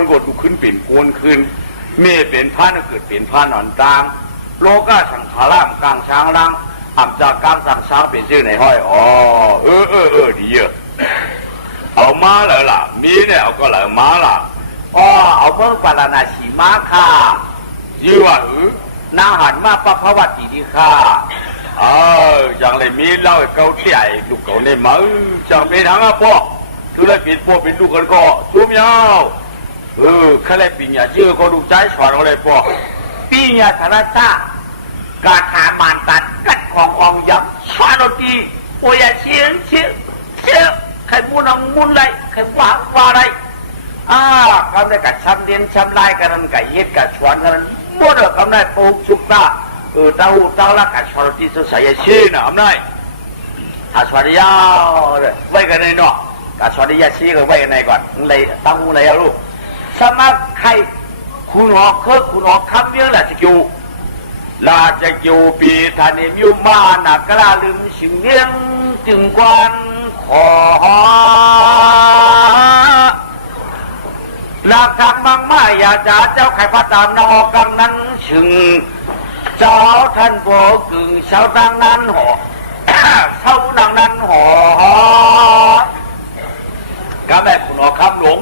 วนกดดูขึ้นเป็นโกนขึ้นเมื่อเป็นพระนั่นเกิดเป็นพระนอนตามโลกาสังขารามกลางช้างลังอับจากกลางสังช้างเป็นชื่อในห้อยอ๋อดีเยอะเอามาแล้วล่ะมีเนี่ยเอาก็เลยมาล่ะอ๋อเอาเมื่อปาราณสีมาค่ะยี่ว่านาหันมาปะพวัติดีค่ะอย่างไรมีเล่าเก่าเตี่ยลูกเก่าในมือจังเป็นทางอ่ะพ่อคือเลยปิดพ่อปิดลูกกันก็ชุ่มยาวข้าเลยปีนี้ชื่อก็ดูใจสอนอะไรพ่อปีนี้ธนาคารกาถามานตัดกัดขององยักษ์ชาโนตีโอยเชียงใครมุนมุนไรใครว่าไรคำได้กับช้ำเลียนช้ำลายกันกับเย็ดกับชวนกันหมดคำได้ปลูกสุกตาเต้าละกับชาโนตีสุสายเชียนะอำนาจสวัสดียาวเลยไว้กันในเนาะกับสวัสดียาชีก็ไว้กันในก่อนเลยตั้งหูเลยลูกสมัครใครคุณหอกคุณหอกคำเยอะแหละจะอยู่ลาจะอยู่ปีธานิมยุมานักลาลืมสิ่งเลี้ยงจึงกวนขอหลักทางบางมาอย่าจ่าเจ้าไข่พระตามนอกกังนั้นชึงเจ้าท่านโบกึ่งเช้าดังนั้นหอเช้าดังนั้นหอกำแม่คุณหอกคำหลง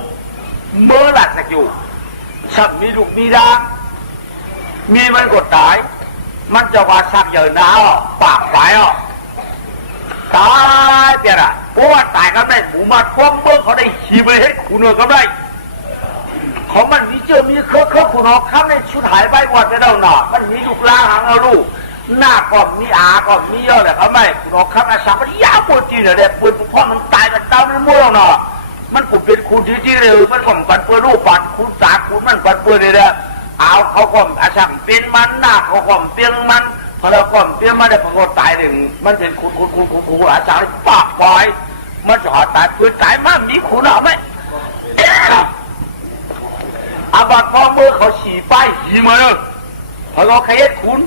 เมื่อหลักจะอยู่สับมีลูกมีดามีมันกดตายมันจะว่าสักเยอะหนาวปากไฟตายเดี๋ยวนะเพราะว่าตายกันได้หมูมาท่วมเมื่อเขาได้ขี่ไปให้คุณก็ได้ของมันมีเจอมีเคอะคุณหอกข้ามในชุดหายไปกว่าจะเดาหนามันมีลูกลาหางเอาลูกหน้าก็มีก็มีเยอะเลยเขาไม่คุณหอกข้ามในสามมันยาวปวดจีนเลยปวดเพราะมันตายกันเต้ามันมั่วหนามันกูเป็นคุณที่เร็วมันก็ปัดเปื้อนรูปปัดคุณสาคุณมันปัดเปื้อนเลยเนี่ยเอาเขาก็อาช่างเป็นมันหน้าเขาก็เปลี่ยนมันพอเราก็เปลี่ยนมันได้พอตายหนึ่งมันเป็นคุณอาจารย์ปากปล่อยมันจะหาตายปืนตายมันมีคุณเอาไหมอาบัติพอมือเขาฉี่ป้ายหีมาเลยพอเราขยันคุณ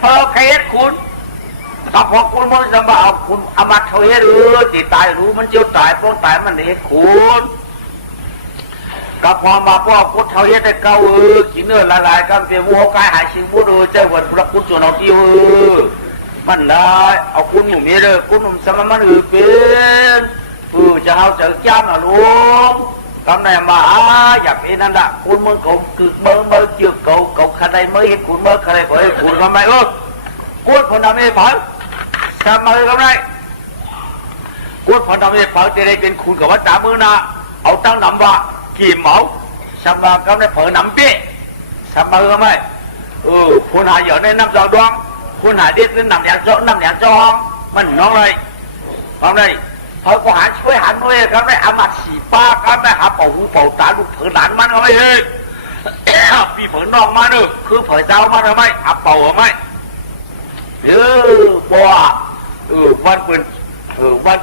ถ้าพอคุณมันจะมาเอาคุณอาบัติเขาเฮ็ดตีตายรู้มันเจียวตายป้องตายมันเฮ็ดคุณก็พอมาพ่อพุทธเขาเฮ็ดได้เก่ากินเนื้อละลายกันเปรี้ยวหัวกายหายชิงบุญเจ้าวันพระพุทธเจ้าเอาที่มันได้เอาคุณอยู่มีเลยคุณมันสมมันเป็นจะเอาเจอจ้ามนะลุงคำไหนมาอยากเป็นนั่นแหละคุณมึงเขาคือเมื่อเจือเขาใครเมื่อเห็นคุณเมื่อใครก็ให้คุณทำไมคุณคนทำให้ผ่านทำไมก็ได้คุณคนทำให้ผ่านจะได้เป็นคุณกับว่าจ่ามือนะเอาตั้งนำว่ากี่เหมาสมาก็ได้เผยน้ำเปี้ยสมาก็ไม่คุณหาเหยื่อในน้ำจอกดวงคุณหาเด็กในน้ำแดงจองมันน้องเลยทำไรเขาก็หาช่วยหันด้วยครับได้อามัดสีป้าครับได้หาเป่าหูเป่าตาลูกเผยหลานมันก็ไม่เฮ้ยพี่เผยน้องมาเนอะคือเผยเจ้ามาทำไมอาเป่าไม่บัววัน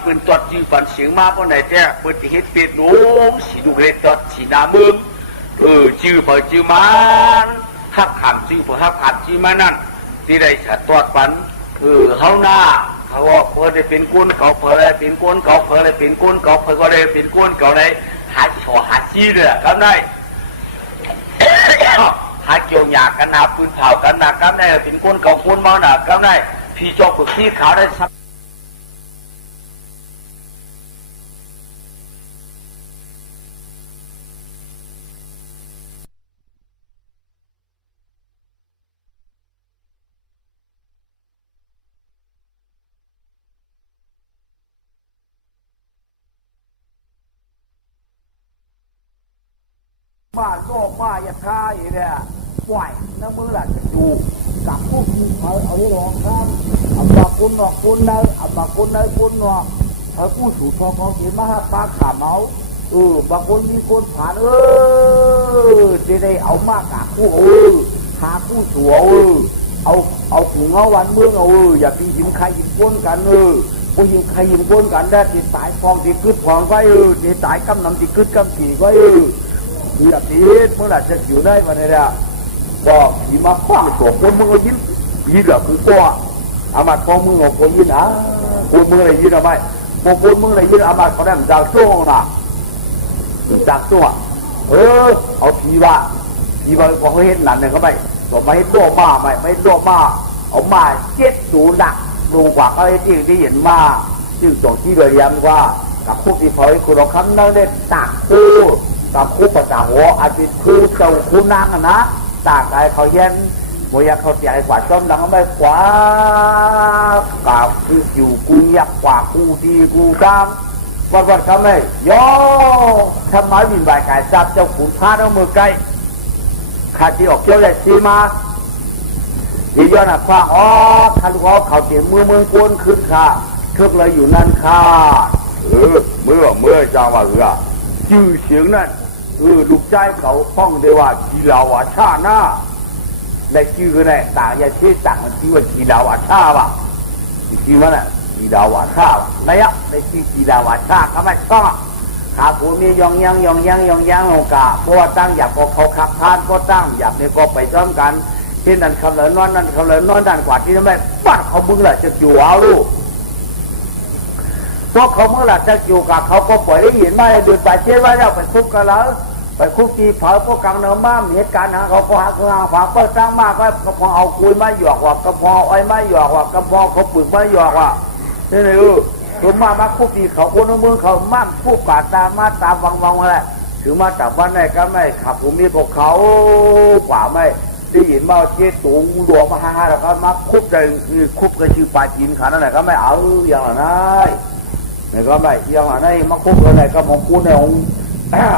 ปืนจอดจีฝันเสียงมาเพราะไหนแท้เปิดที่เฮ็ดเป็ดหนูสีดูเรจอดสีน้ำมึงจื้อเผยจื้อมันหักขามจื้อเผยหักขามจื้อมานั่นที่ได้ฉัดตอดฝันเขาหน้าเขาเผยได้เป็นก้นเขาเผยได้เป็นก้นเขาเผยได้เป็นก้นเขาเผยก็ได้เป็นก้นเขาได้หาช่อหาจี้เลยครับได้หาเกี่ยวหยากันนาปืนเผากันนาครับได้เป็นก้นเขาก้นมาหนาครับได้พี่จอกกับพี่ขาวได้บ้านโลกบ้านยาท่าอีเนี่ยปล่อยน้ำมือหลักจะดูกับพวกมึงเอาที่รองครับเอาปากคุณหนอกคุณได้เอาปากคุณได้คุณหนอกเอากู้ถูทองของเขียนมาให้ปลาขาเมาบางคนมีคนผ่านจะได้เอามากกับกู้หากู้สัวเอาขุงเอาวันเมืองอย่าไปหิมใครหิมก้นกันพวกหิมใครหิมก้นกันได้ติดตายฟองติดกึศฟองไว้ติดตายกำนำติดกึศกำขี่ไว้อยากทีเมื่อไหร่จะอยู่ได้มาเนี่ยบอกที่มาคว้างตัวคนมึงยิ้มยิ้มแบบคือตัวอามาคองมึงเอาคนยิ้มคนมึงอะไรยิ้มทำไมคนมึงอะไรยิ้มอามาเขาได้จากตัวนะจากตัว เอาทีว่าของเขาเห็นนั่นเนี่ยเขาไม่ตัวไม่โดมาไม่โดมาเอามา70หนักดูกว่าเขาที่เห็นมาซึ่งตรงที่เรียนว่ากับคู่ที่เขาคุณเราคำนั้นได้ตากคู่กับคู่ภาษาหัวอาจจะคู่เจ้าคู่นางนะตากอะไรเขาเย็นมวยเขาเสียกว่าจอมดังไม่กว่ากับคืออยู่กูยักกว่ากูดีกูตามวันเขาไม่ย่อทำไมบินใบไก่จับเจ้าขุนพาเอามือไก่ขาดที่ออกเจ้าใหญ่ซีมาอีย้อนคว้างท่านลูกเขาเสียมือกวนขึ้นค่ะทุกเลยอยู่นั่นค่ะเมื่อจังว่าชื่อเสียงนั่นลูกใจเขาฟ้องได้ว่ากีฬาวาชาหน้าในชื่อก็ได้ต่างอย่าเชื่อต่างมันชื่อว่ากีฬาวาชาว่ะชื่อมันน่ะกีฬาวาชาในชื่อกีฬาวาชาเขาไม่ชอบขาผู้นี้ยองยังโอกาเพราะว่าตั้งอยากก็เขาขับทานก็ตั้งอยากเนี่ยก็ไปซ้อมกันที่นั่นคำเลยนอนนั่นคำเลยนอนด้านกว่าที่นั่นไม่บ้านเขามึงแหละจะอยู่เอาลูกเพราะเขาเมื่อไหร่จะอยู่กับเขาก็ปล่อยได้เห็นไม่เดือดไปเชื่อว่าเราไปคุกกันแล้วไปคุกตีเผาพวกกลางเนื้อม้ามเหตุการณ์นะเขาก็หาเครื่องฝาก็สร้างมากก็พอเอาคุยมาหยอกว่ากระพออ้อยมาหยอกว่ากระพอเขาปึกมาหยอกว่านี่เลยตัวมาคุกตีเขาคนเมืองเขาม้ามคุกกาตามาตาวังอะไรถือมาจากวันไหนก็ไม่ขับผมมีพวกเขากว่าไม่ได้เห็นมาเจ๊ตูงหลวงมาฮ่าแล้วก็มาคุกใจคุกกันชื่อปลาจีนขานั่นแหละก็ไม่เอาอย่างนั้นนี่ก็ไม่อย่างนั้นมาคุกอะไรก็มองคุณในอง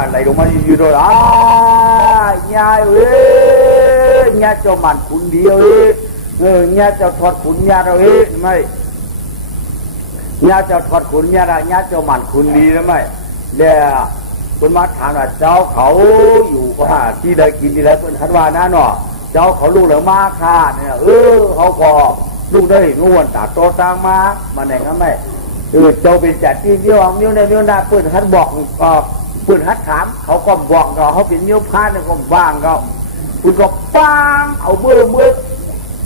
ไหลลงมาอยู่ด้วยยายยาเจ้ามันคุณเดียวยาเจ้าทอดคุณยาเราไม่ยาเจ้าทอดคุณยาเรายาเจ้ามันคุณดีแล้วไม่เดี๋ยวคุณมาถามว่าเจ้าเขาอยู่ว่าที่ได้กินที่ไรเป็นคันว่านั่นเนาะเจ้าเขาลูกเหลือมาค่ะเนี่ยเขาก็ลูกได้ง่วนตาโตตางมาไหนก็ไม่เจ้าเป็นจัดที่เดียวนิ้วในนิ้วหน้าเปิดฮัดบอกเปิดฮัดถามเขาก็บอกเขาเป็นนิ้วพาเนี่ยก็ว่างเขาคุณก็ปังเอาเมื่อ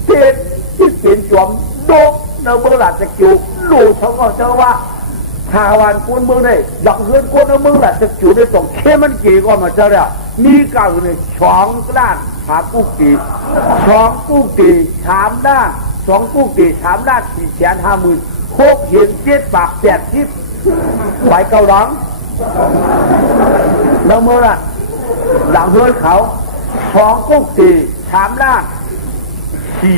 เทศที่เปลี่ยนจวมโดกเนื้อเมื่อหลังจะจูลูกเขาก็เจอว่าทาวันคนเมืองได้หลังเฮือนคนเมืองหลังจะจูได้ส่งเข้มันกี่ก็มาเจอเนี่ยมีก้าวเนี่ยช่องด้านหากุ๊กตีช่องกุ๊กตีชามด้านสองกุ๊กตีชามด้าน450,000โคกเห็น7 ปาก8 ทิศไปเกาหลังแล้วเมื่อไรหลังเฮือนเขาช่องกุ๊กตีชามด้าน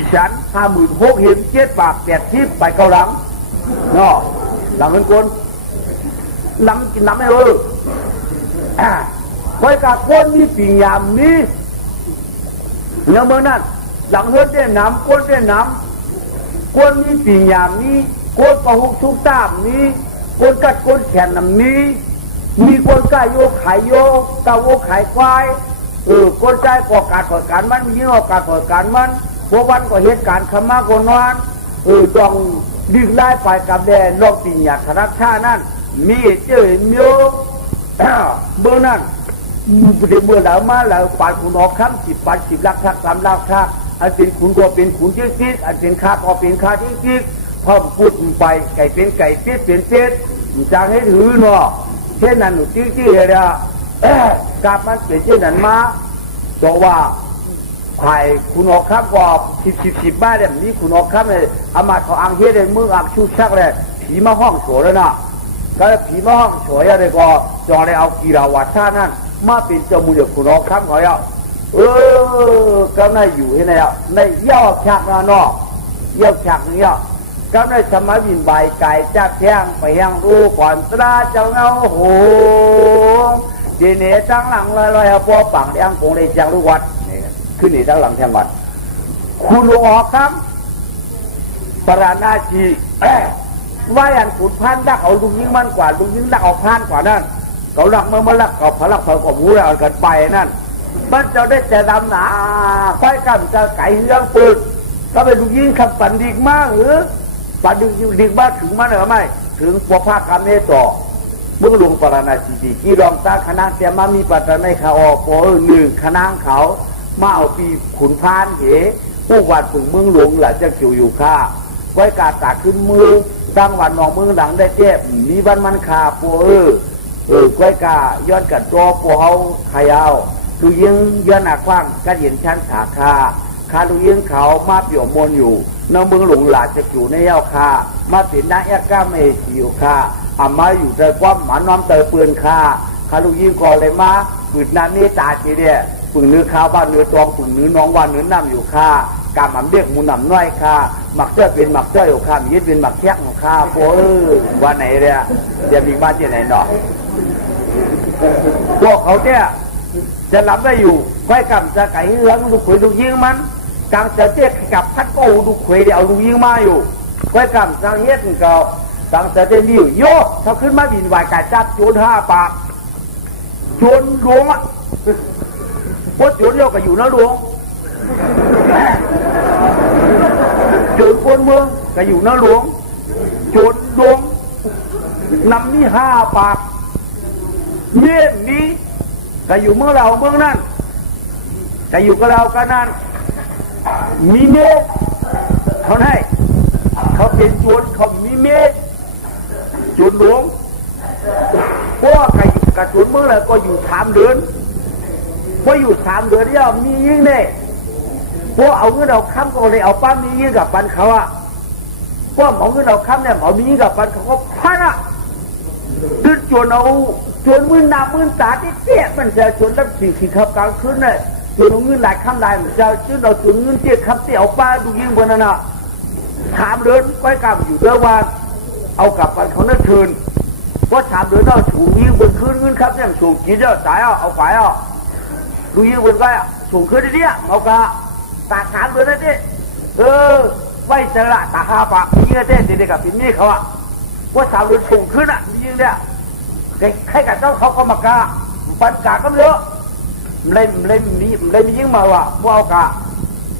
450,000โคกเห็น7 ปาก8 ทิศไปเกาหลังเนาะหลังเฮือนคนหลังกินน้ำไม่ไว้กับคนมีปิ่งยามนี้เนื้อเมื่อนั้นหลังเฮือนได้น้ำคนได้น้ำคนมีปิ่งยามนี้คนประหุกทุกตามนี้คนกัดคนแขนน้ำนี้มีคนกล้าโยกไข่โยกกาโยกไข่ควายคนใจก่อการถอยการมันยิ่งออกการถอยการมันพวกวันก็เหตุการณ์ขมาโกนวันต้องดึงไล่ไปกับแดนลอกปิ่งยาธนักชานั่นมีเจอเมียวเมื่อนั้นเมื่อแล้วมาแล้วปานคุณออกคำ10 ปัน10 ลักทัก3 ลักทักอันเป็นขุนก็เป็นขุนจิ๊กอันเป็นข้าก็เป็นข้าจิ๊กพร้อมพูดไปไก่เป็นไก่เป็ดเป็นเป็ดจะให้ถือเนาะเช่นนั้นหนูจิ๊กเลยอะกลับมาเป็นเช่นนั้นมาเพราะว่าไผ่คุณออกคำก็10 บ้านเนี่ยนี่คุณออกคำเลยอามาเขาอังเฮ็ดเลยมืออักชูชักเลยผีมาห้องโฉเลยนะก็ผีมาห้องโฉอะไรก็จอได้เอากีฬาวาชานั่นมาเป็นเจ้ามืออย่างคุณออกคำเขาก็ได้อยู่ให้ในในย่อฉากเนาะย่อฉากนี้ก็ได้สมัยบินใบไก่จับแท่งไปยังรู้ก่อนตราเจ้าเงาโหจีเนตั้งหลังลอยๆพอปังแดงคงได้จังรู้วัดขึ้นนี่ตั้งหลังแท่งวัดคุณออกคำปราณาชีว่าอย่างขุนพันดักเอาลุงยิ่งมันกว่าลุงยิ่งดักเอาพันกว่านั่นเขาหลักเมื่อลักเขาพลักเขาก็หูเรากันไปนั่นมันจะได้แต่ดำหนาไฟกันจะไก่เรื่องปืนก็ไปดูยิงขับปั่นดีมากหรือปั่นดีมากถึงมันหรือไม่ถึงปภาคกรรมเนต่อเมื่อหลวงปราณาชีดีกี่รองตาคณะแต่มามีปัตตาในเขาออกโ1คณะเขามาเอาปีขุนพานเหผู้วัดถึงเมืองหลวงหล่ะจะเกี่ยวอยู่ค่าไว้กาตาขึ้นมือตั้งวันนองเมืองหลังได้เจ็บมีวันมันขาโป ก้อยกาย้อนกันตัวพวกเขาขยาวลูกยิงย้อนหนักกว้างกันเห็นชั้นสาคาลูกยิงเขามาเปี่ยวมนอยู่น้องเมืองหลงหลาจะอยู่ในเย้าคามาเป็นนายแอกก้าเมสิวคาอามาอยู่ใจความหมาน้อมเตยปืนคาลูกยิงก่อเลยมาปืนนั้นนี่ตาจีเดียปืนเนื้อข้าวบ้านเนื้อตองปืนเนื้อน้องวันเนื้อน้ำอยู่คากำหำเรียกมูนำน้อยคาหมักเจ้าเป็นหมักเจ้าอยู่คามียึดเป็นหมักแยกของคาโอ้วันไหนเนี่ยเดี๋ยวมีบ้านที่ไหนเนาะพวกเขาเนี่ยจะหลับได้อยู่ค่อยกำจะไก่เลี้ยงลูกขวยลูกยิงมันกำจะเจ๊กกับพัดโก้ลูกขวยเดี๋ยวเอาลูกยิงมาอยู่ค่อยกำจะเฮ็ดก็สังเสริญอยู่โยกเขาขึ้นมาบินวายกาจับโจร5 ปากโจรหลวงอ่ะพวกโจรโยกก็อยู่นะหลวงโจรคนเมืองก็อยู่นะหลวงโจรหลวงนำนี่5 ปากเย็นนี้ก็อยู่เมืองเราเมืองนั้นก็อยู่กับเรากันนั้นมีเมฆเขาให้เขาเป็นโจรเขามีเมฆโจรหลวงพวกกับโจรเมืองเราก็อยู่3 เดือนพออยู่3 เดือนเนี่ยมียิ่งเนี่ยพวกเอาเงินเราค้ำก็เลยเอาป้ามียิ่งกับปันเขาอ่ะพวกเอาเงินเราค้ำเนี่ยเอามียิ่งกับปันเขาก็พันอ่ะดึงโจรเอาจนมือหนามือตาที่เตี้ยมันจะจนรับสิ่งที่ขับกลางคืนเลยจนเงินหลายคำหลายมันจะจนเราจนเงินเตี้ยขับเตี้ยเอาป้าดูยิงบนนั้นน่ะ3 เดือนก้อยกลับอยู่เรื่องว่าเอากลับไปเขาเนี่ยคืนเพราะ3 เดือนเราถูกยิงบนคืนเงินครับอย่างถูกกินเยอะตายเอาฝ่ายดูยิงบนไปถูกคืนได้เนี่ยเอากะตา3 เดือนนั่นดิไว้เจระตา5 ปากยิงได้เด็กกับปีนี้เขาว่า3 เดือนถูกคืนยิงเนี่ยใครกับเจ้าเขาก็มากาปันกาก็เยอะเล่นมียิ่งมาว่ะพวกกา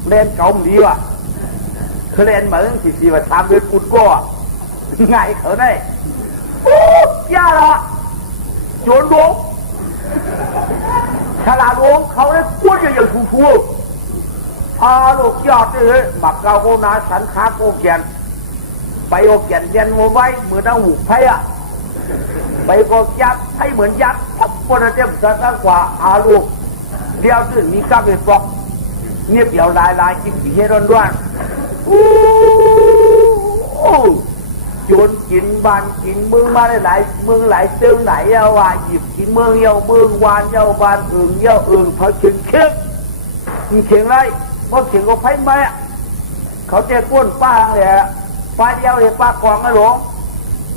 เล่นเก่าดีว่ะคือเล่นมาตั้ง4 ว่า3 เดือนอุดก็ง่ายเขาได้โอ้ยาละโจรหลวงฉลาดหลวงเขาได้พูดอย่างถูกลูกยอดเลยหมักเกาโกนาสันคาโกเกียนไปโอเกียนเย็นไว้เหมือนเอาหูไพ่อะไปก็ยัดให้เหมือนยัดทับคนเต็มสะตั้งกว่าลูกเดียวตื่นมีก้าวเป็นปลอกเงียบเดียวลายกินผีให้ร้อนด้วนโจรกินบ้านกินเมืองมาหลายเมืองหลายเติมหลายยาวหยิบกินเมืองเยาเมืองวานเยาบานเยาพอเขียงเข็งไรพอเขียงก็ไพ่ไหมเขาจะก้นป้าเลยป้าเดียวเลยป้ากองนะหลวง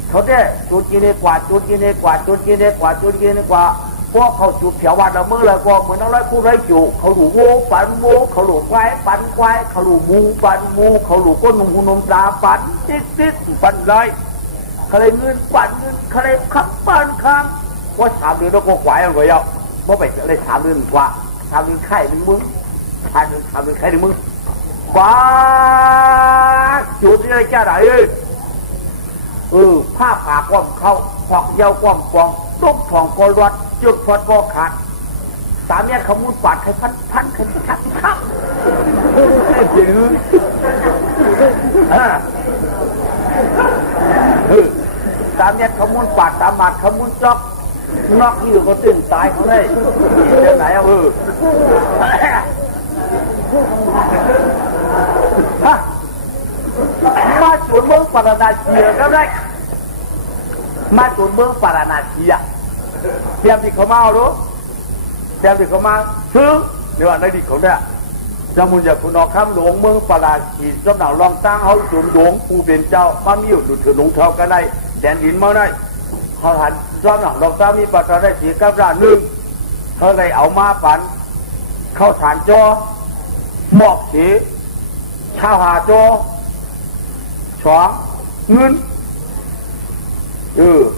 เขาได้จุดกินได้กว่าจุดกินได้กว่าจุดกินได้กว่าจุดกินได้กว่าพวกเขาจุดเผียววัดเราเมื่อไรก็เหมือนอะไรคู่ไรจุเขาหลูโวปันโวเขาหลูควายปันควายเขาหลูมูปันมูเขาหลูก้นนุ่มนมตาปันติ๊กปันไรเขาเลยเงินปันเงินเขาเลยขับปันคำว่า3 เดือนเราก็ควายเอาไว้เอาเพราะไปเลย3 เดือนกว่า3 เดือนไข่หนึ่งมึง3 เดือนไข่หนึ่งมึงกว่าจุดอะไรจ้าไหนผ้าผ่าความเข้าหอกเยาความฟองต้มทองกอรวดจุดพอดก็ขาด3 เมตรขมุนปาดใครพันใครทักครับ3 เมตรขมุนปาด3 บาทขมุนจอกนอกที่ก็ตื่นตายเขาได้เดี๋ยวไหนมาจุดเมืองปาราณาเชียก็ได้มาจุดเมืองปาราณาเชียเตรียมที่เขามาเอารู้เตรียมที่เขามาซึ่งในวันนี้เขาเนี่ยจำมุนจากคุณนอกคำหลวงเมืองปาราณาเชียสำหรับลองตั้งเขาจุดหลวงปูเป็นเจ้ามามีอยู่ดูถือหลวงเท่ากันได้แดนดินมาได้เขาหันสำหรับลองตั้งมีปัตตานีสีกับราหนึ่งเขาเลยเอามาปันเข้าฐานจอหมอกสีชาวหาจอ2 เงิน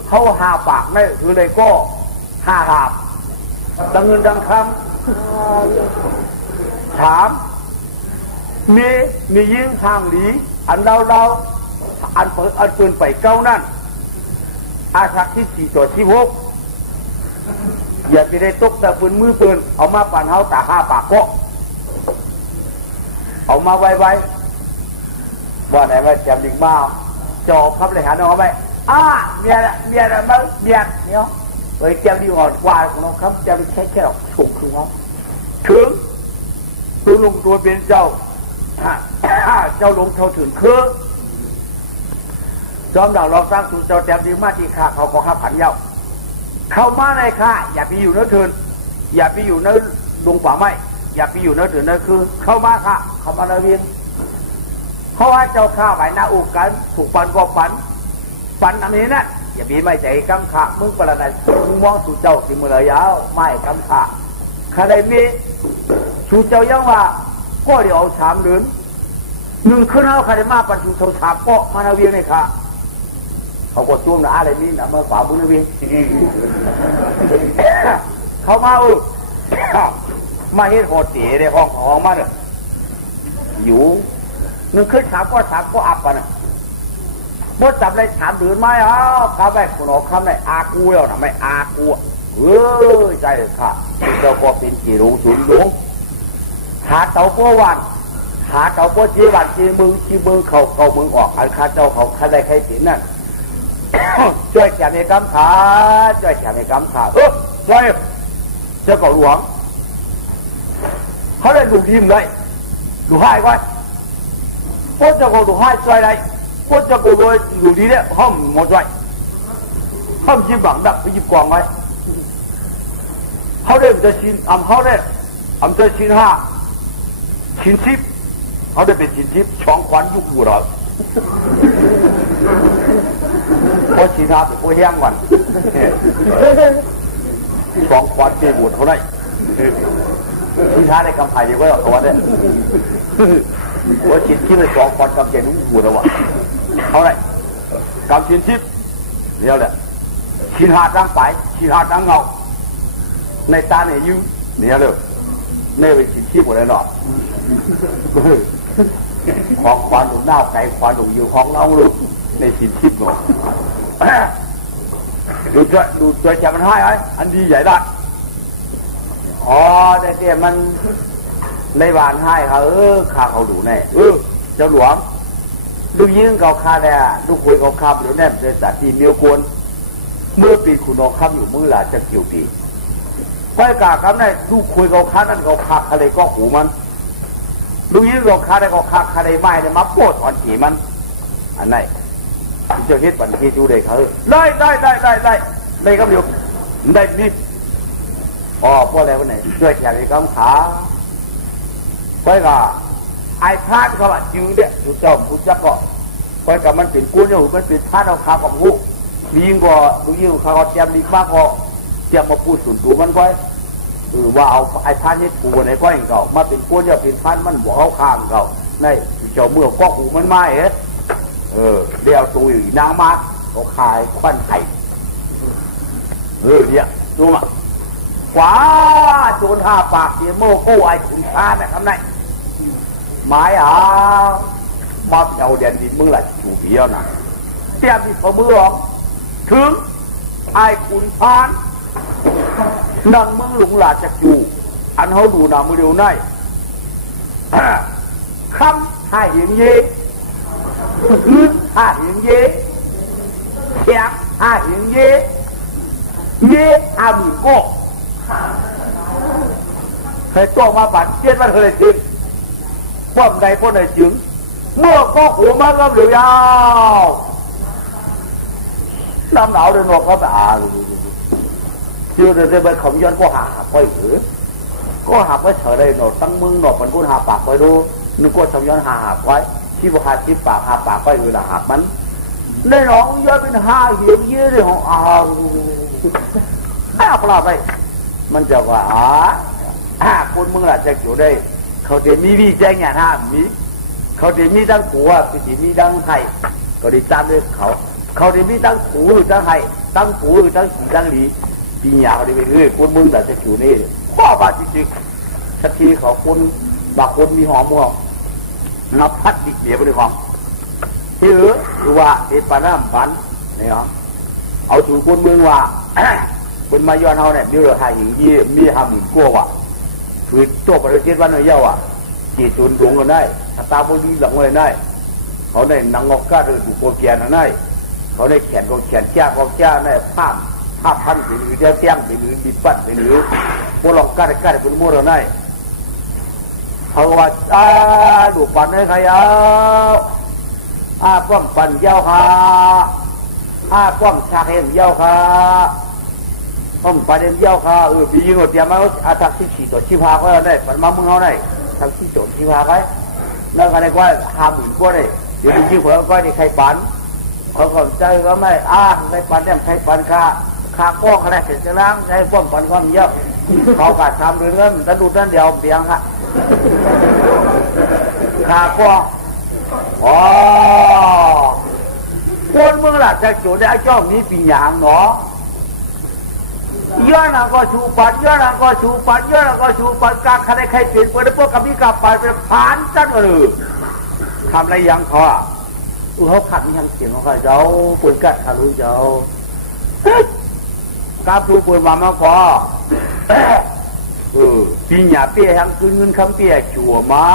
เขา5 ปากนี่คือเลยก็5 หาบดังเงินดังคำ3 มียิ่งทางหลีอันเราอันเปิดอันปืนไปเก้านั่นอาชักที่4 ตัวที่ 6อย่าไปได้ตกแต่ปืนมือปืนเอามาปั่นเฮาตา5 ปากก็เอามาไว้ว่าไหนว่าจำดิ่งมาจอครับเลยหาน้องไปเมียมึงเมียเนาะ ไอ้เจ้าดีอ่อนกว่าของน้องครับเจ้าแค่หรอกสูงคือว่าถึงตัวลงตัวเป็นเจ้าเจ้าลงเท่าถึงคือจอมดาวลองสร้างสูตรเจ้าแต้มดีมากที่ข้าเขาก็ข้าผันเย้าเข้ามาในข้าอย่าไปอยู่เนื้อเถินอย่าไปอยู่เนื้อดงป่าไม้อย่าไปอยู่เนื้อเถินเนื้อคือเข้ามาข้าเข้ามาในเวียนเพราะว่าเจ้าข้าไหวหน้าอุกกันถูกปันก็ปันอันนี้นะอย่าไปไม่ใจกำขามึงประนันมึงมองสู่เจ้าสิมือเลยยาวไม่กำขาข้าได้มีสู่เจ้ายังว่าก็เดี๋ยวเอาสามเดือนหนึ่งขึ้นเอาข้าได้มาปันสู่เท่าสามก็มาในเวียนเลยค่ะเขาก็จ้วงนะอะไรนี่นะมาฝ่าบุญเวียนเขามามาเฮ็ดโหดเต๋ในห้องมาเนี่ยอยู่นึงขึ้นสามก็อับกันนะมดจับเลยถามดืนไหมข้าไปคุณออกคำไหนอากูแล้วนะไม่อากูใจเลยค่ะเจ้าก็เป็นกี่รู้ศูนย์รู้หาเต่าโป้วันหาเต่าโป้จีวันจีมึงเขามึงออกอันข้าเจ้าเขาข้าได้ใครสินนั่นช่วยแขนในกำขาช่วยช่วยเจ้าเก่าหลวงเขาเลยดูทีมเลยดูให้ก่อนพวกเจ้าเก่าดูให้ช่วยอะไรพวกเจ้าเก่าดูดีเนี่ยห้องหมดไว้ห้องยิบหลังดักไปยิบกองไว้เขาได้จะชินเขาได้จะชิน5ชิน10เขาได้เป็นชิน10ช่องควันยุบหัวเราเพราะชิน5เป็นพวกแห้งวันช่องควันเจ็บปวดเขาได้ชิน5ได้กำไผ่เดียวก็ตัวเนี่ยว่าชิน10ในช่องควันกำเจ็บหัวเราวะเขาได้กำชิน10เดียวแหละชิน5ตั้งไปชิน5ตั้งเงาในตาเนี่ยยืมเนี่ยเลยเนี่ยเป็นชิน10หมดเลยเนาะของควันหนุนหน้าไก่ควันหนุนอยู่ของเราลูกในชิน10หมดดูจะมันให้ไหมอันดีใหญ่ได้อ๋อแต่เดี๋ยวมันในบ้านให้เขาข้าเขาดูแน่เจ้าหลวงดูยืงเขาข้าแล้วดูคุยเขาข้าเดี๋ยวแน่เดินสัตว์ตีเมียวกวนเมื่อปีคุณนอกข้ามอยู่มือหลาจะเกี่ยวปีไปกากันได้ดูคุยเขาข้านั่นเขาข้าอะไรก็หูมันดูยืงเขาข้าได้เขาข้าอะไรไม่เนี่ยมาโปดอ่อนขี่มันอันไหนจะเฮ็ดบัญชีดูเลยเขาได้ก็เดียวได้นี่อ๋อพวกอะไรวะไหนด้วยแขนในกำขาไปกาไอ้พาดเขาว่าจื้อเนี่ยดูเจ้าดูจักก็ไปกับมันเป็นกู้เนี่ยมันเป็นพาดเอาขาของหูยิ่งกว่าดูยิ่งเขาเตรียมดีมากก็เตรียมมาพูดส่วนตัวมันก็ว่าเอาไอ้พาดนี่ปูในก้อยเขามาเป็นกู้เนี่ยเป็นพาดมันบอกเขาข้างเขาในเจ้าเมื่อก็หูมันไม่เดี๋ยวตัวอยู่นางมาเขาขายควันไข่เนี่ยดูมาขวาโจร5 ปากเสียโม่กู้ไอ้ขุนชาเนี่ยทำไงหมายมาเอาเด่นดินมึงละชูเพียวนะเตรียมที่ฝ่ามือออกถึงไอ้ขุนพานนั่งมึงหลงหลาจะอยู่อันเขาดูหนามือเดียวได้คำให้เห็นเย่พื้นให้เห็นเย่แขกให้เห็นเย่มือโก้เคยตัวมาบันเจ็ดวันเคยจริงป้อมใดป้อมใดจึงเมื่อก็หัวมันก็เหลียวยาวน้ำหนาวเดินออกเขาไปchưa được bên không dân có hạ quay thử có hạ quay sở đây nó tăng mưng nó còn con hạ bạc quay đô nó có trong dân hạ quay khi mà hạ bạc quay người là hạ bắn nên nó cũng do bên hạ hiểu dưới thì họ là vậy mình chờ quả con mưng là chạy kiểu đâyเขาจะมีวิจัยงานห้ามมีเขาจะมีทั้งผัวจะมีทั้งไห้ก็ได้ตามด้วยเขาจะมีทั้งผัวหรือทั้งไห้ทั้งผัวหรือทั้งสีทั้งหลีปีหยาเขาได้ไปคนมึงแต่จะอยู่นี่ข้อบาดจริงๆสักทีเขาคนบางคนมีหอมมัวนับพัดดิเดียวไปด้วยความที่หรือว่าเอปาน้ำปันเนี่ยเอาถูกคนมึงว่าคนมาย้อนเขาเนี่ยมีเรื่องหายหิงยี่มีหาหมิ่นกลัวว่ะคือตัวประเทศวันนี้เยาว่ะจีจุนหลงกันได้ถ้าตาพวกนี้หลงกันได้เขาในนังงอกก้าหรือถูกโกเกียนได้เขาในแขนก็แขนแก้ก็แก้ในผ้า 5,000ไปหรือเดียวเตียงไปหรือดิปัดไปหรือพวกเรากัดเป็นมั่วเราได้เขาว่าดูปันให้ใครเอาป้อมปันเย้าค่ะป้อมชาเห็นเย้าค่ะป้อมปันเห็นเย้าค่ะปียิงหมดเดียวมาทักที่4 ตัวชีพาก็ได้ปันมามึงเอาได้ทักที่โจรชีพาไปแล้วกันได้ว่า50,000กว่าได้เดี๋ยวชื่อเผื่อก็ได้ใครปันเขาสนใจก็ไม่ได้ปันเนี่ยใครปันค่าก้องอะไรเสร็จแล้วใช้ป้อมปันความเยอะเขากัดทำเรื่องนั้นดูนั่นเดียวเพียงฮะค่าก้องคนเมืองหลักจะจุดได้เจ้ามีปีหยางเนาะย้อนก็ชูปัดย้อนก็ชูปัดย้อนก็ชูปัดการใครเปลี่ยนไปแล้วพวกกับพี่กับไปเป็นผ่านจันก็เลยทำอะไรยังเขาเขาขัดยังเสียงเขาเจ้าปืนกัดขารู้เจ้ากาปูปืนมามาพอปีหยาเปี้ยยังคืนเงินคำเปี้ยชัวมา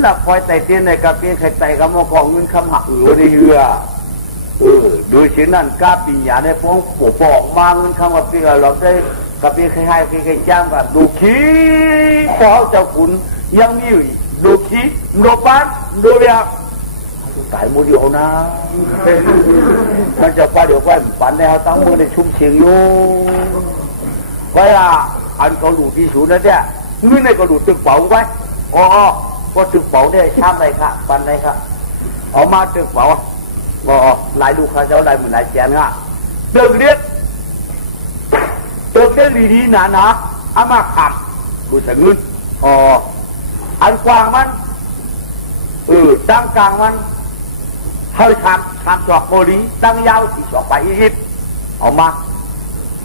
หลับคอยไต่เตียนในกระเปี้ยใครไต่กำมากองเงินคำหักในเรือดูเช่นนั้นกาปีหยาในพวงปอกมาเงินคำกระเปี้ยเราได้กระเปี้ยใครใครจ้างกันดูขี้พอเจ้าคุณยังมีดูขี้ดูบ้านดูเรียกตายหมดเดียวนะมันจะว่าเดี๋ยวว่าปันในเขาตั้งมือในชุ่มเชียงอยู่ไว้อันเขาดูที่สูงนั่นเนี่ยเงินในก็ดูตึกเป๋าไว้ก็ตึกเป๋าเนี่ยช่างไรค่ะปันไรค่ะออกมาตึกเป๋าหลายลูกค้าเจ้าหลายหมื่นหลายแสนอ่ะตึกเรียกดีๆนะเอามาขับดูแต่เงินอันกว้างมันดังกลางมันเฮ้ยทำจอกโมลีตั้งยาวที่จอกไปอีกออกมา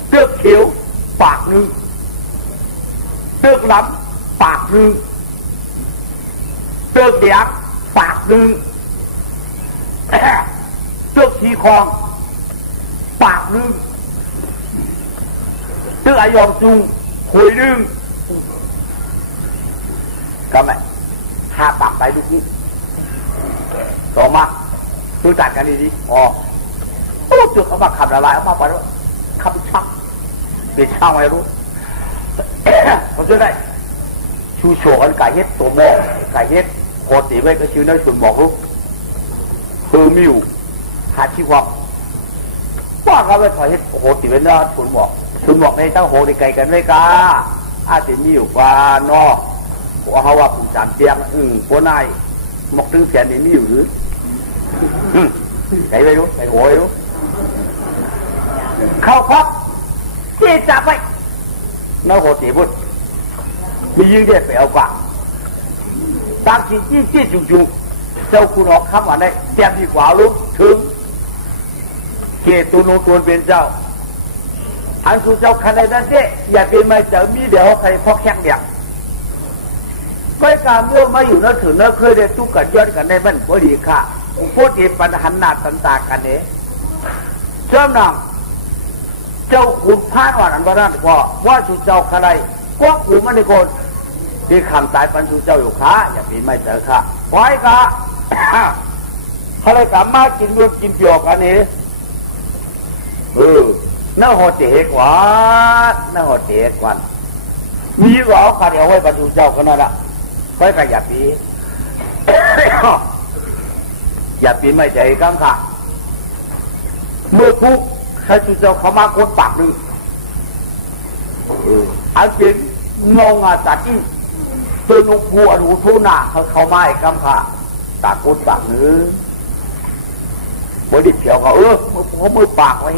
เตือกเขียวปากหนึ่งเตือกล้ำปากหนึ่งเตือกเดียกปากหนึ่งเตือกชีคองปากหนึ่งเตือกอายองจุงคุยหนึ่งก็ไม่ห้าปากไปดูนี่ต่อมาดูจัดกันดีๆจุดเขามาขับละลายเอามาไปแล้วขับชักเปลี่ยนช่างไม่รู้ผมจะได้ชูโฉกันไก่เฮ็ดตัวโมไก่เฮ็ดโคตีไว้ก็ชื่อนั่นส่วนบอกลูกมิวหาชีวะว่าเขาไปถอยเฮ็ดโคตีไว้นั่นส่วนบอกในทั้งโหในไก่กันไม่กล้าอาจจะมีอยู่กว่านอกเขาว่าผู้จานเตียงพวกนายหมกถึงแสนนี่มีอยู่หรือไก่ไปรู้ไก่โวยรู้เข้าพักเจ๊จับไปน้าโหตีบุตรมียิงเด็ดไปเอากว่าตามจี้จุงเจ้าคุณออกคำว่าได้แจ่มดีกว่าลูกถึงเกตุโนตัวเป็นเจ้าอันสุเจ้าคันในนั้นเจ๊อย่าเป็นไม่เจอมีเดี๋ยวใครพอกแข้งเดียวไม่การเมื่อมาอยู่นั่นถือนั่นเคยได้ตุกกันย้อนกันในบ้านพอดีค่ะพูดที่ปัญหาหนาต่างๆกันเนี่ยเจ้าหนังเจ้าขุนพานว่าอันบรันพอว่าสุเจ้าใครก็ขู่มันในคนที่คำตายปันสุเจ้าอยู่ค่ะอย่าปีไม่เจอค่ะไว้ค่ะเขาเลยกลับมากินด้วยกินเปลือกกันนี่น่าหดเจ๊กว่าน่าหดเจ๊กว่ามีหรอค่ะเดี๋ยวไว้ปันสุเจ้ากันนั่นแหละไว้กับอย่าปีอย่าปีไม่ใจกังค่ะเมื่อทุกใครจุดเจ้าเขามาโคตรปากหนึ่งอันเป็นงงตัดที่ตัวนกหัวหนูทุน่ะเขาไม่กังค่ะตาโคตรปากหนึ่งบริเขียวเขาเขามือปากไว้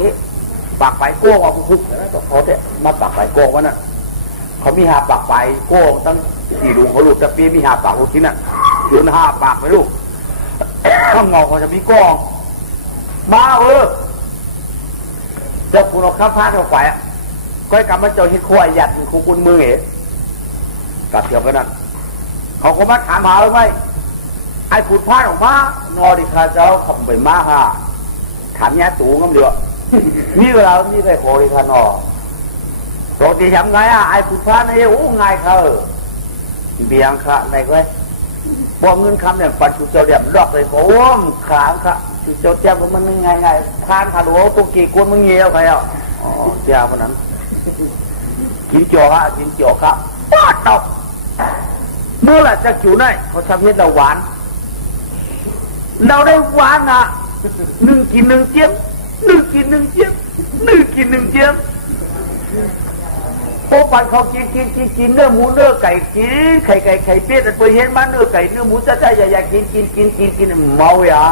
ปากไปโก้เอาคุกแล้วต้องเขาเนี่ยมาปากไปโก้วะน่ะเขามีหาปากไปโก้ตั้ง4 ลูกเขาลูกแต่ปีมีหาปากลูกที่นั่นยืน5 ปากไปลูกข้างเงาเขาจะมีกองมาเจ้าคุณเอาข้าวผ้าเอาไปก็ให้กำมาเจ้าเห็ดขั้วหยัดคูบุญมือเหรกับเถียวกันนั่นเขาก็มาถามหาไว้ไอ้ขุดผ้าออกมานอดิคาเจ้าขับไปมาค่ะถามแย่ตูงั้นเดียวนี่เวลานี่ได้โคดิคานอปกติทำไงไอ้ขุดผ้าในง่ายเขาเบียงค่ะในก็บอกเงินคำเนี่ยปัจจุบันเดียบลอกเลยโอ้มขางค่ะ เจ้าเจ้ามันไงทานขาดูตุกีกวนมึงเงี้ยใครอ่ะอ๋อเจ้าคนนั้นกินจ่อครับกินจ่อครับป้าตกเมื่อไหร่จะขิวได้เขาทำให้เราหวานเราได้หวานอ่ะหนึ่งกินหนึ่งเจี๊ยบหนึ่งกินหนึ่งเจี๊ยบหนึ่งกินหนึ่งเจี๊ยบพวกปันเขากินเนื้อหมูเนื้อไก่กินไข่เป็ดไปเห็นมันเนื้อไก่เนื้อหมูจะได้อยากกินเมาอย่า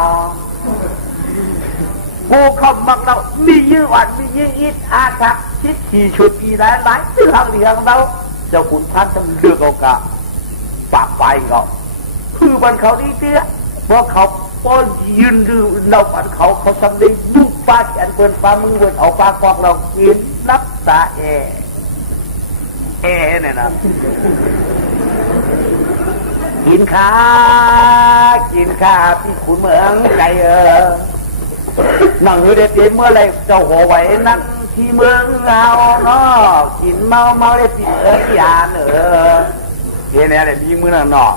ผู้เขามักเรามียื้อวันมียื้ออิดอาทักชิดขี่ชุดอีหลายซื้อทางเลี้ยงเราเจ้าขุนพันต้องเลือกเอากะปากไปเขาคือบันเขาดีเตี้ยเพราะเขาป้อนยืนดูเราบันเขาทำได้ยุบปลาแขนเปินปลามือเปินเอาปลากอกเรากินรับตาแอเนี่ยนะกินข้าพี่ขุนเมืองไก่นั่งอยู่เด็ดเมื่อไรเจ้าหัวไหวนั่งที่เมืองเอาเนาะกินเมาได้ปียาเนเห็นอะไรมีมือนั่นเนาะ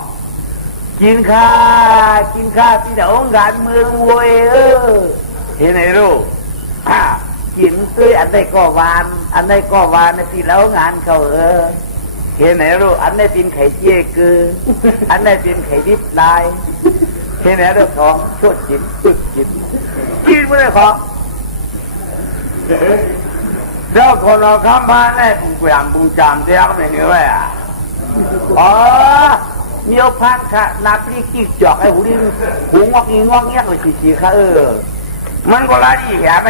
กินข้าพี่เดางานเมืองเว้ยเห็นไหมลูกกินซื้ออันใดก็วานในที่แล้วงานเขาเห็นไหมลูกอันใดเป็นไข่เจี๊ยคืออันใดเป็นไข่ดิบลายเห็นไหมลูกของชดกินตึกกินไม่ได้ของแล้วคนเราคำพานเนี่ยกูอยากบูจามเสียก็ไม่เหนื่อยอ่ะอ๋อมีเอาพันค่ะนาปลีกิ๊กจอกไอ้หูดิ้งหูงอกเงี้ยเลยฉีค่ะมันก็ละดีแค่ไหม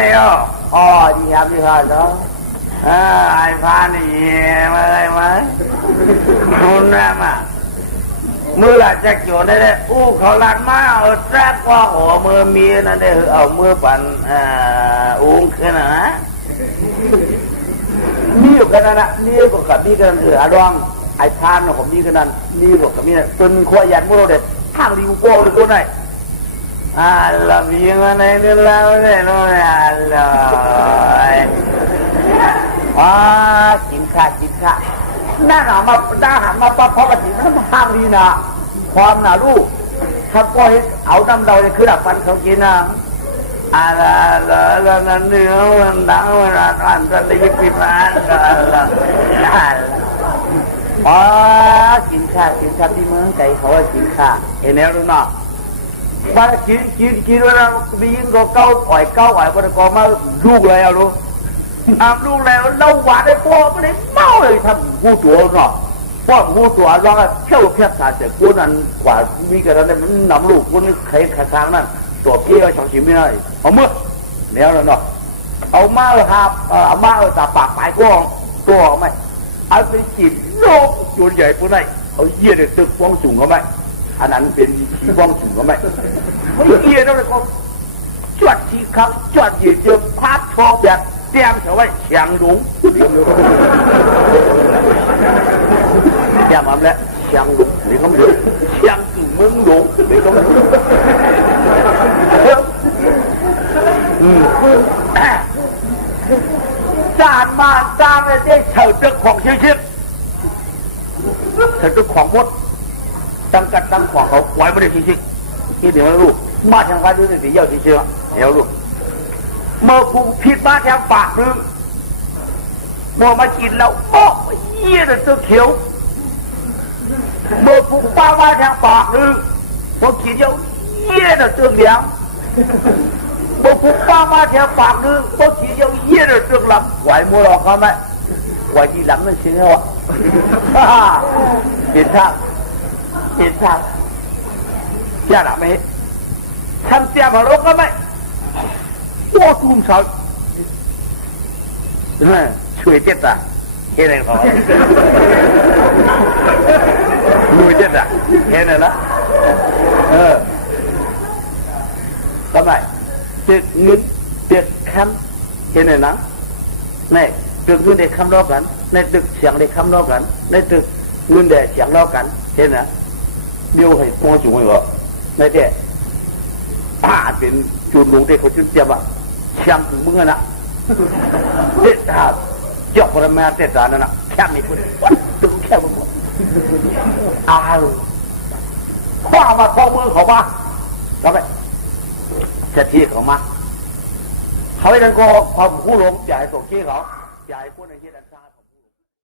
อ๋อดีแค่ดีค่ะเนาะไอ้พานนี่มาคุณนะมาเมื่อจะเกี่ยวได้อู้เขาลัดมาเอาแทรกว่าหัวมือมีนั่นได้เอามือปั่นอุ้งขึ้นนะนี่อยู่กันนะนี่ก็กับนี่กันอดองไอ้พานของนี่กันนั่นนี่ก็กับนี่เป็นขั้วยันมือเราเด็ดทางริวโก้หรือคนไหนละมีเงินในเรื่องแล้วเนี่ยน้อยกินข้าน่าหนามาปั๊บเพราะกระถิ่นมันห้างดีนะความหนาลูกถ้าปล่อยเอาน้ำเราเนี่ยคือดับฟันเขากินนะแล้วนั่นเนื้อมันดังมันอ่านจะรีบปิดร้านกินข้าที่เมืองไก่เขาว่ากินข้าเห็นแล้วรู้เนาะว่ากินเวลามียิงก็เก้าอ่อยวันก็มาลูกเลยเอาลูกลูกแล้วเราหวานได้พ่อไม่ได้เมาเลยทำหูตัวเนาะพ่อหูตัวร้องเที่ยวเพียบสาเสียกูนั่นกว่ามีกันแล้วเนี่ยมันนำลูกกูนี่ใครทางนั่นตัวพี่เอาช่องชิมไม่ได้เอาเมื่อแล้วเนาะเอามาครับเอามาตาปากปลายก้องตัวเขาไหมเอาไปจีบโลกตัวใหญ่พวกนั้นเอาเยี่ยเนี่ยตึกฟ้องสูงเขาไหมอันนั้นเป็นชีฟ้องสูงเขาไหมเยี่ยแล้วเลยก็จวดทีครับจวดเยี่ยเจอพาดทองแบบเตรียมเอาไว้เชียงหลงเตรียมเอาแล้วเชียงหลงหรือเขาไม่รู้เชียงถึงเมืองหลงหรือเขาไม่รู้จานเลยได้เฉาเจ้าของเชี่ยเฉาเจ้าของมดตั้งของเขาไว้ไม่ได้จริงๆที่เดี๋ยวลูกมาทางฟ้าดูสิเยอะจริงๆเดี๋ยวลูกเมื่อผู้ผิดมาแถวปากนึงเมื่อมากินแล้วโอ้เยี่ยแต่ตัวเขียวเมื่อผู้ป้ามาแถวปากนึงพอกินแล้วเยี่ยแต่ตัวเหลียงเมื่อผู้ป้ามาแถวปากนึงพอกินแล้วเยี่ยแต่ตัวหลังไหวมัวหลอกเขาไหมไหวที่หลังนั่นจริงเหรอเห็นท่าอย่าหนักไหมทำเสียผลก็ไหมตัวตุ้มเขาช่วยเจ็ดอ่ะเห็นอะไรเขาช่วยเจ็ดอ่ะเห็นอะไรนะทำไมตึกเงินตึกคำเห็นอะไรนะในตึกเงินเด็กคำรอบกันในตึกเสียงเด็กคำรอบกันในตึกเงินเด็กเสียงรอบกันเห็นนะเดี๋ยวให้พ่อจุ๋ยบอกในเด็กเป็นจูนลงเด็กเขาจุดเจ็บอ่ะเชียงถึงมึงนะเด็ดขาดยกพระแม่เด็ดขาดนั่นนะแค่นี้คุณตึงแค่มึงคว้ามาท้องมือเขาบ้าทำไม จะที่เขามาเขาให้ทั้งก็ความคู่ลงใหญ่ส่งที่เขาใหญ่